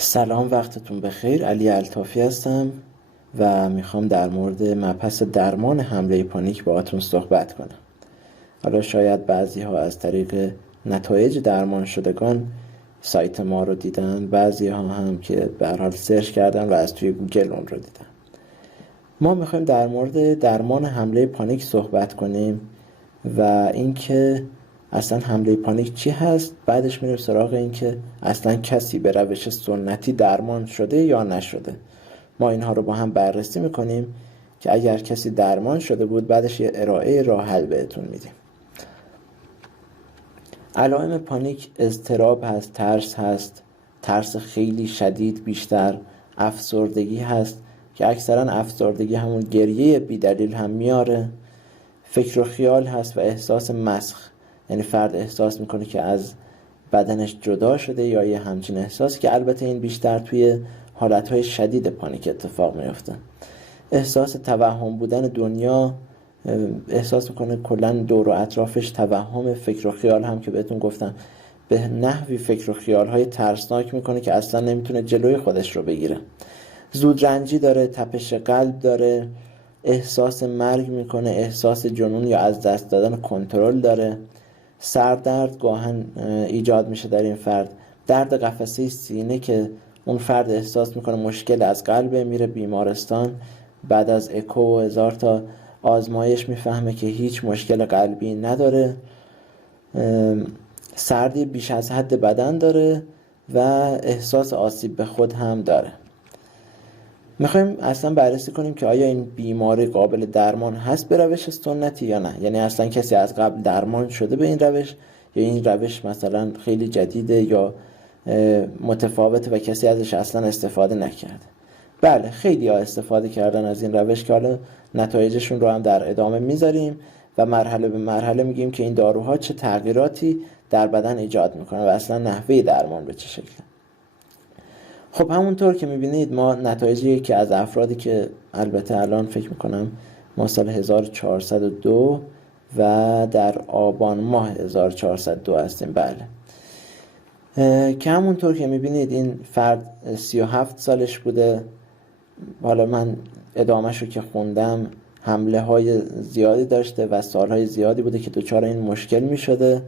سلام، وقتتون بخیر. علی الطافی هستم و میخوام در مورد مبحث درمان حمله پانیک باهاتون صحبت کنم. حالا شاید بعضی ها از طریق نتایج درمان شدگان سایت ما رو دیدن، بعضی ها هم که به هر حال سرچ کردن و از توی گوگل اون رو دیدن. ما میخوایم در مورد درمان حمله پانیک صحبت کنیم و اینکه اصلا حمله پانیک چی هست. بعدش میریم سراغ اینکه اصلا کسی به روش سنتی درمان شده یا نشده. ما اینها رو با هم بررسی میکنیم که اگر کسی درمان شده بود بعدش یه ارائه راه حل بهتون میدیم. علائم پانیک اضطراب هست، ترس هست، ترس خیلی شدید بیشتر، افسردگی هست که اکثرا افسردگی همون گریه بیدلیل هم میاره، فکر و خیال هست و احساس مسخ، یعنی فرد احساس میکنه که از بدنش جدا شده یا یه همچین احساسی که البته این بیشتر توی حالتهای شدید پانیک اتفاق میفته. احساس توهم بودن دنیا، احساس میکنه کلا دور و اطرافش توهم، فکر و خیال هم که بهتون گفتم به نحوی فکر و خیال های ترسناک میکنه که اصلا نمیتونه جلوی خودش رو بگیره. زودرنجی داره، تپش قلب داره، احساس مرگ میکنه، احساس جنون یا از دست دادن کنترل داره، سردرد گاهن ایجاد میشه در این فرد، درد قفسه سینه که اون فرد احساس میکنه مشکل از قلب، میره بیمارستان، بعد از اکو و 1000 تا آزمایش میفهمه که هیچ مشکل قلبی نداره، سردی بیش از حد بدن داره و احساس آسیب به خود هم داره. میخوایم اصلا بررسی کنیم که آیا این بیماری قابل درمان هست به روش سنتی یا نه، یعنی اصلا کسی از قبل درمان شده به این روش یا این روش مثلا خیلی جدیده یا متفاوته و کسی ازش اصلا استفاده نکرده. بله، خیلی ها استفاده کردن از این روش که حالا نتایجشون رو هم در ادامه میذاریم و مرحله به مرحله میگیم که این داروها چه تغییراتی در بدن ایجاد میکنه و اصلا نحوه درمان به چه شکله. خب همونطور که میبینید ما نتایجی که از افرادی که البته الان فکر میکنم ما سال 1402 و در آبان ماه 1402 هستیم، بله، که همونطور که میبینید این فرد 37 سالش بوده. حالا من ادامهش رو که خوندم حمله های زیادی داشته و سالهای زیادی بوده که دچار این مشکل میشده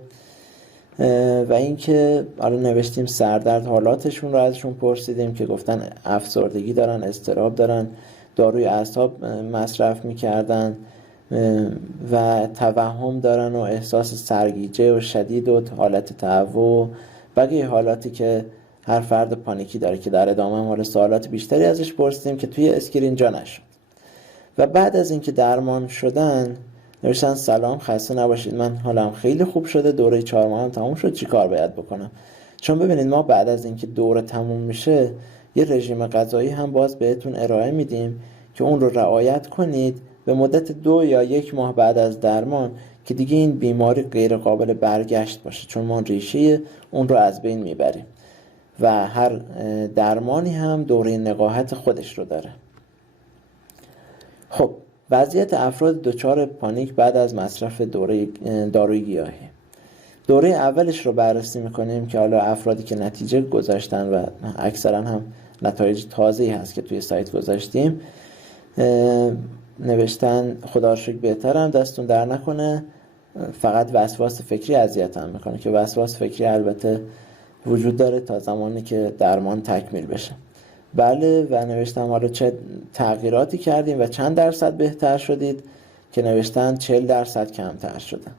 و اینکه حالا نوشتیم سردرد حالاتشون رو ازشون پرسیدیم که گفتن افسردگی دارن، اضطراب دارن، داروی اعصاب مصرف میکردن و توهم دارن و احساس سرگیجه و شدید و حالت تهوع و بقیه حالاتی که هر فرد پانیکی داره که در ادامه هم حالا سوالات بیشتری ازش پرسیدیم که توی اسکرین جا نشد. و بعد از اینکه درمان شدن نوشتن سلام، خسته نباشید، من حالم خیلی خوب شده، دوره 4 ماه هم تموم شد، چی کار باید بکنم؟ چون ببینید ما بعد از اینکه دوره تموم میشه یه رژیم غذایی هم باز بهتون ارائه میدیم که اون رو رعایت کنید به مدت 2 یا 1 ماه بعد از درمان که دیگه این بیماری غیر قابل برگشت باشه، چون ما ریشه اون رو از بین میبریم و هر درمانی هم دوره نقاهت خودش رو داره. خب وضعیت افراد دچار پانیک بعد از مصرف داروی گیاهی. دوره اولش رو بررسی میکنیم که حالا افرادی که نتیجه گذاشتن و اکثرا هم نتایج تازه‌ای هست که توی سایت گذاشتیم نوشتن خدا رو شکر بهترم، دستون در نکنه، فقط وسواس فکری اذیتم میکنه که وسواس فکری البته وجود داره تا زمانی که درمان تکمیل بشه. بله، و نوشتم حالا چه تغییراتی کردیم و چند درصد بهتر شدید که نوشتن 40% کمتر شده.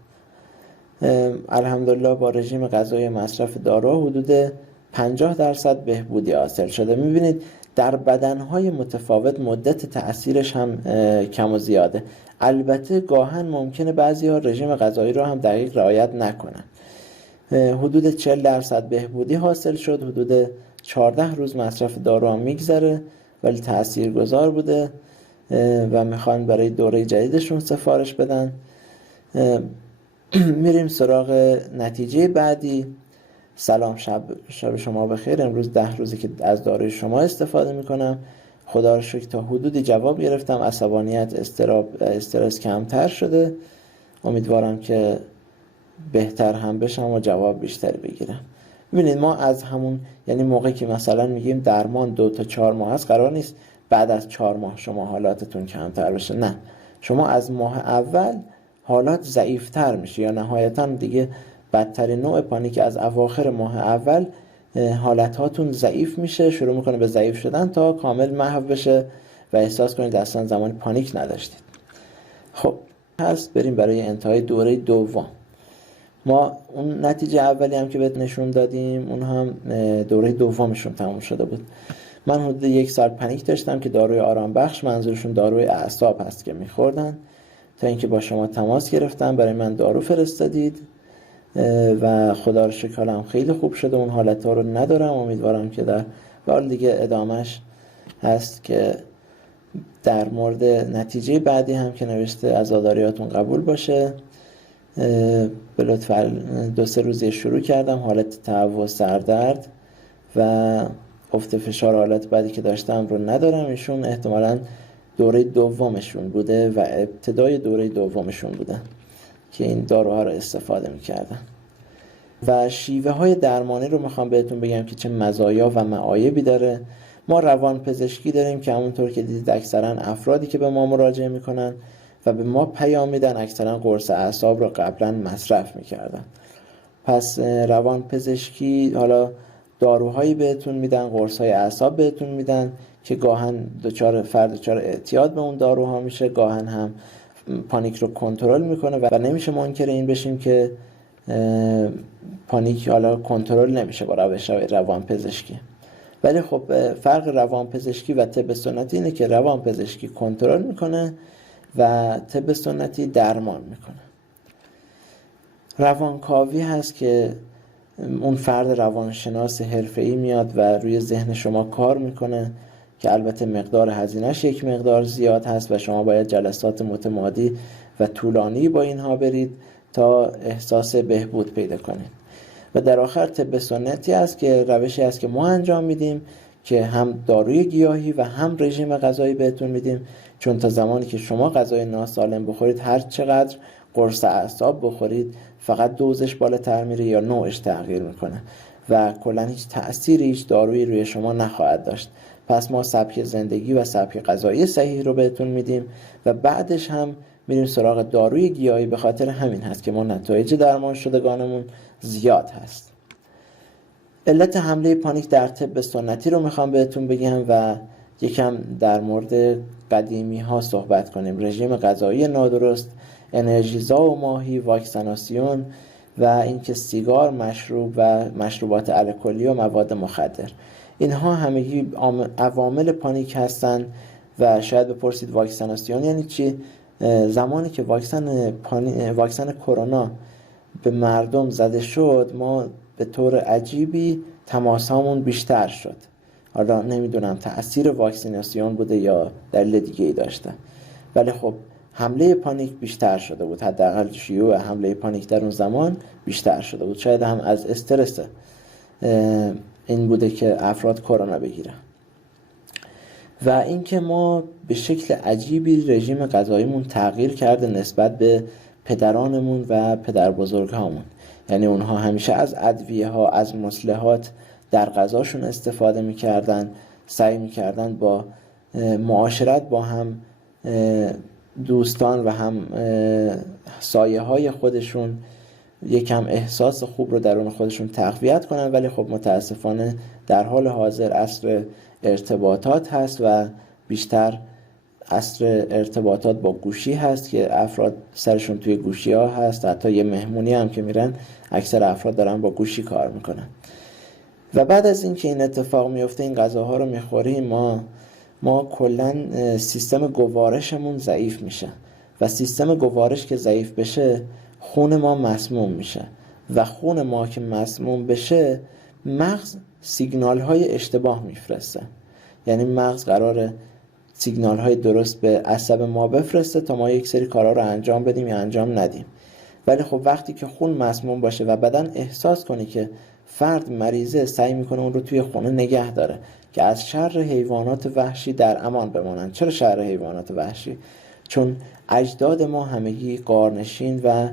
الحمدلله با رژیم غذایی مصرف دارو حدود 50% بهبودی حاصل شده. میبینید در بدنهای متفاوت مدت تأثیرش هم کم و زیاده. البته گاهن ممکنه بعضی ها رژیم غذایی رو هم دقیق رعایت نکنن. حدود 40% بهبودی حاصل شد، حدود 14 روز مصرف دارو هم میگذره ولی تاثیرگذار بوده و میخوان برای دوره جدیدشون سفارش بدن. میریم سراغ نتیجه بعدی. سلام، شب شما بخیر، امروز 10 روزی که از داروی شما استفاده میکنم، خدا رو شکر تا حدودی جواب گرفتم، عصبانیت، اضطراب، استرس کمتر شده، امیدوارم که بهتر هم بشم و جواب بیشتری بگیرم. ببینید ما از همون، یعنی موقعی که مثلا میگیم درمان 2 تا 4 ماه است، قرار نیست بعد از 4 ماه شما حالاتتون کمتر بشه. نه، شما از ماه اول حالات ضعیفتر میشه یا نهایتا دیگه بدترین نوع پانیک از اواخر ماه اول حالتاتون ضعیف میشه، شروع میکنه به ضعیف شدن تا کامل محو بشه و احساس کنید اصلا زمان پانیک نداشتید. خب هست بریم برای انتهای دوره دوم. ما اون نتیجه اولی هم که بهت نشون دادیم اون هم دوره دومشون تموم شده بود. من حدود 1 سال پانیک داشتم که داروی آرام بخش، منظورشون داروی اعصاب هست که میخوردن، تا اینکه با شما تماس گرفتم، برای من دارو فرستادید و خدا رو شکر حالم خیلی خوب شده، اون حالت ها رو ندارم. امیدوارم که در حال دیگه ادامش هست که در مورد نتیجه بعدی هم که نوشته عزاداریاتون قبول باشه. به لطف 2-3 روزی شروع کردم، حالت تهوع سردرد و افت فشار حالت بعدی که داشتم رو ندارم. ایشون احتمالاً دوره دومشون بوده و ابتدای دوره دومشون بوده که این داروها رو استفاده میکردن. و شیوه های درمانی رو میخوام بهتون بگم که چه مزایا و معایبی داره. ما روان پزشکی داریم که همونطور که دیدید اکثرا افرادی که به ما مراجعه میکنن و به ما پیام میدن اکثرا قرص اعصاب رو قبلا مصرف میکردن. پس روان پزشکی حالا داروهایی بهتون میدن، قرص‌های اعصاب بهتون میدن که گاهن فرد دچار اعتیاد به اون داروها میشه، گاهن هم پانیک رو کنترل میکنه و نمیشه منکر این بشیم که پانیک حالا کنترل نمیشه با روش‌های روان پزشکی. ولی خب فرق روان پزشکی و طب سنتی اینه که روان پزشکی کنترل میکنه و طب سنتی درمان میکنه. روانکاوی هست که اون فرد روانشناس حرفه‌ای میاد و روی ذهن شما کار میکنه که البته مقدار هزینه‌اش یک مقدار زیاد هست و شما باید جلسات متمادی و طولانی با اینها برید تا احساس بهبود پیدا کنید. و در آخر طب سنتی است که روشی است که ما انجام میدیم که هم داروی گیاهی و هم رژیم غذایی بهتون میدیم، چون تا زمانی که شما غذای ناسالم بخورید، هر چقدر قرص اعصاب بخورید، فقط دوزش بالاتر میره یا نوعش تغییر میکنه و کلا هیچ تأثیری هیچ دارویی روی شما نخواهد داشت. پس ما سبک زندگی و سبک غذایی صحیح رو بهتون میدیم و بعدش هم میریم سراغ داروی گیاهی. به خاطر همین هست که ما نتایج درمان شدگانمون زیاد هست. علت حمله پانیک در طب سنتی رو میخوام بهتون بگم و یکم در مورد قدیمی ها صحبت کنیم. رژیم غذایی نادرست، انرژیزا و ماهی، واکسیناسیون و اینکه سیگار، مشروب و مشروبات الکلی و مواد مخدر، اینها همگی عوامل پانیک هستن. و شاید بپرسید واکسیناسیون یعنی چی؟ زمانی که واکسن کرونا به مردم زده شد، ما به طور عجیبی تماسامون بیشتر شد. حالا نمیدونم تأثیر واکسیناسیون بوده یا دلیل دیگه ای داشته، ولی خب حمله پانیک بیشتر شده بود. حداقل شیوع حمله پانیک در اون زمان بیشتر شده بود. شاید هم از استرس این بوده که افراد کرونا بگیرن. و اینکه ما به شکل عجیبی رژیم غذاییمون تغییر کرده نسبت به پدرانمون و پدربزرگهامون. یعنی اونها همیشه از ادویه ها، از مصلحات در غذاشون استفاده میکردن، سعی میکردن با معاشرت با هم دوستان و هم سایه های خودشون یکم احساس خوب رو درون خودشون تقویت کنن. ولی خب متاسفانه در حال حاضر عصر ارتباطات هست و بیشتر عصر ارتباطات با گوشی هست که افراد سرشون توی گوشی ها هست. حتی یه مهمونی هم که میرن اکثر افراد دارن با گوشی کار میکنن. و بعد از اینکه این اتفاق میفته، این غذاها رو میخوریم، ما کلن سیستم گوارشمون ضعیف میشه و سیستم گوارش که ضعیف بشه، خون ما مسموم میشه و خون ما که مسموم بشه، مغز سیگنال های اشتباه میفرسته. یعنی مغز قراره سیگنال های درست به عصب ما بفرسته تا ما یک سری کارا رو انجام بدیم یا انجام ندیم. ولی خب وقتی که خون مسموم باشه و بدن احساس کنه که فرد مریضه، سعی میکنه اون رو توی خونه نگه داره که از شر حیوانات وحشی در امان بمونن. چرا شر حیوانات وحشی؟ چون اجداد ما همگی غارنشین و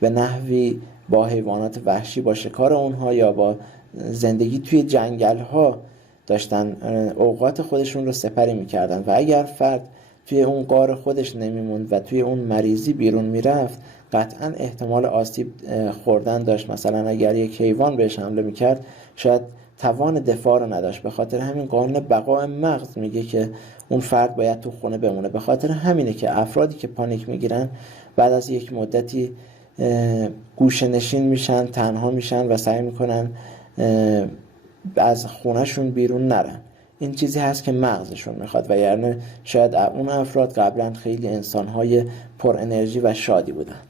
به نحوی با حیوانات وحشی، با شکار اونها یا با زندگی توی جنگل ها داشتن اوقات خودشون رو سپری میکردن و اگر فرد توی اون غار خودش نمیموند و توی اون مریضی بیرون میرفت قطعا احتمال آسیب خوردن داشت. مثلا اگر یک حیوان بهش حمله میکرد شاید توان دفاع رو نداشت. به خاطر همین قانون بقای مغز میگه که اون فرد باید تو خونه بمونه. به خاطر همینه که افرادی که پانیک میگیرن بعد از یک مدتی گوشه نشین میشن، تنها میشن و سعی میکنن از خونهشون بیرون نرن. این چیزی هست که مغزشون میخواد و یعنی شاید اون افراد قبلا خیلی انسانهای پر انرژی و شادی بودن.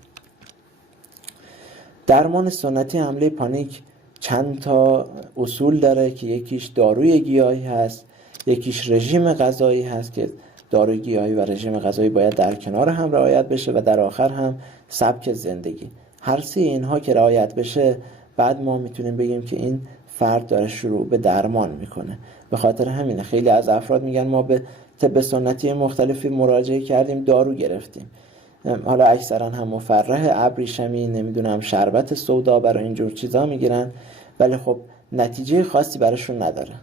درمان سنتی حمله پانیک چند تا اصول داره که یکیش داروی گیاهی هست، یکیش رژیم غذایی هست که داروی گیاهی و رژیم غذایی باید در کنار هم رعایت بشه و در آخر هم سبک زندگی. هر سه اینها که رعایت بشه بعد ما میتونیم بگیم که این فرد داره شروع به درمان میکنه. به خاطر همینه خیلی از افراد میگن ما به طب سنتی مختلفی مراجعه کردیم، دارو گرفتیم، حالا اکثرا هم مفرح ابریشمی، نمیدونم شربت سودا، برای اینجور چیزا میگیرن ولی خب نتیجه خاصی براشون نداره.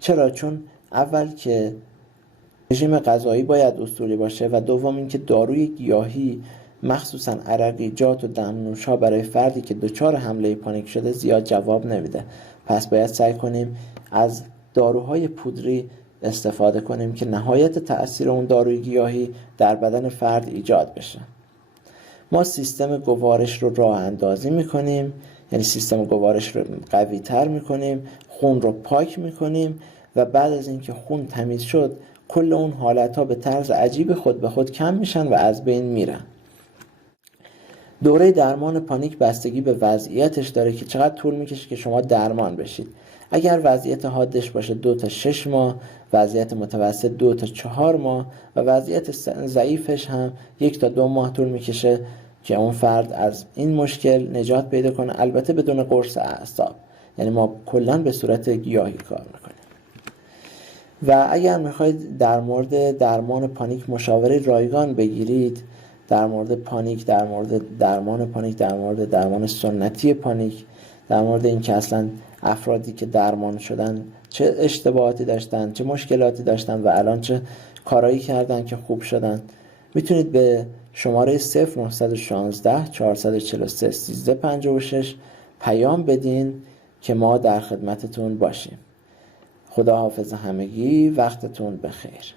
چرا؟ چون اول که رژیم غذایی باید اصولی باشه و دوم اینکه داروی گیاهی مخصوصا عرقیجات و دمنوش‌ها برای فردی که دچار حمله پانیک شده زیاد جواب نمیده. پس باید سعی کنیم از داروهای پودری استفاده کنیم که نهایت تأثیر اون داروی گیاهی در بدن فرد ایجاد بشه. ما سیستم گوارش رو راه اندازی میکنیم، یعنی سیستم گوارش رو قوی تر میکنیم، خون رو پاک میکنیم و بعد از اینکه خون تمیز شد کل اون حالت ها به طرز عجیب خود به خود کم میشن و از بین میرن. دوره درمان پانیک بستگی به وضعیتش داره که چقدر طول میکشه که شما درمان بشید. اگر وضعیت حادش باشه 2 تا 6 ماه، وضعیت متوسط 2 تا 4 ماه و وضعیت ضعیفش هم 1 تا 2 ماه طول میکشه که اون فرد از این مشکل نجات پیدا کنه، البته بدون قرص اعصاب. یعنی ما کلا به صورت گیاهی کار میکنیم. و اگر میخواید در مورد درمان پانیک مشاوره رایگان بگیرید، در مورد پانیک، در مورد درمان پانیک، در مورد درمان سنتی پانیک، در مورد اینکه اصلا افرادی که درمان شدن چه اشتباهاتی داشتن، چه مشکلاتی داشتن و الان چه کارایی کردن که خوب شدن، میتونید به شماره 0916 443 1356 پیام بدین که ما در خدمتتون باشیم. خدا حافظ همگی، وقتتون بخیر.